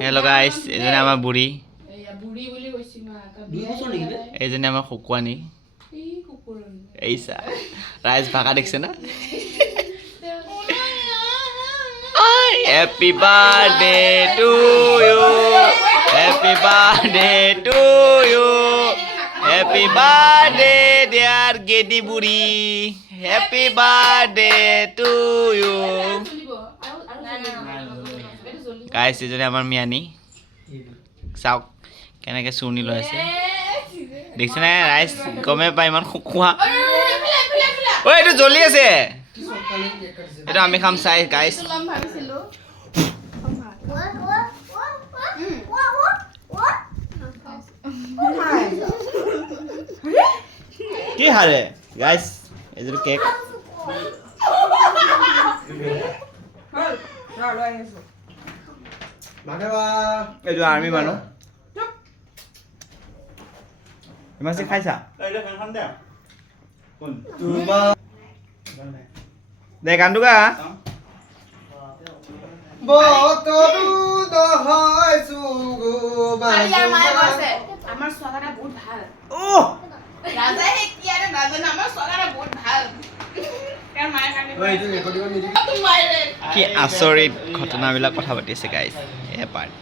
Hello' গাইছ এজনী আমাৰ বুঢ়ী দুই বছৰ নেকি বে? এইজনী আমাৰ শুকুৱানী এইছা ৰাইজ ভাষা দেখিছে না happy birthday to you happy birthday to you happy birthday dear গেদি বুঢ়ী হেপী বাৰ্থডে টু ইউ গাইছ এজনী আমাৰ মিয়ানী চাওক কেনেকৈ চুৰ্ণি লৈ আছে দেখিছেনে ৰাইজ গমে পাই ইমান শুকুৱা ঐ এইটো জ্বলি আছে এইটো আমি খাম চাই গাইছ কি হাৰে গাইছ এইযোৰ কেক এইটো আৰ্মি মানুহ ইমান খাইছা দে গানটো গা আমার সগাটা বহুত ভাল ও রাজা হে কি আরে রাজা না আমার সগাটা বহুত ভাল কার মায়ের কানে ওই তুই রেকর্ডিং নিবি তুমি মাইরে কি আচৰিত ঘটনাবিলাক কথা পাতিছে গাইছ এ পাৰ্ট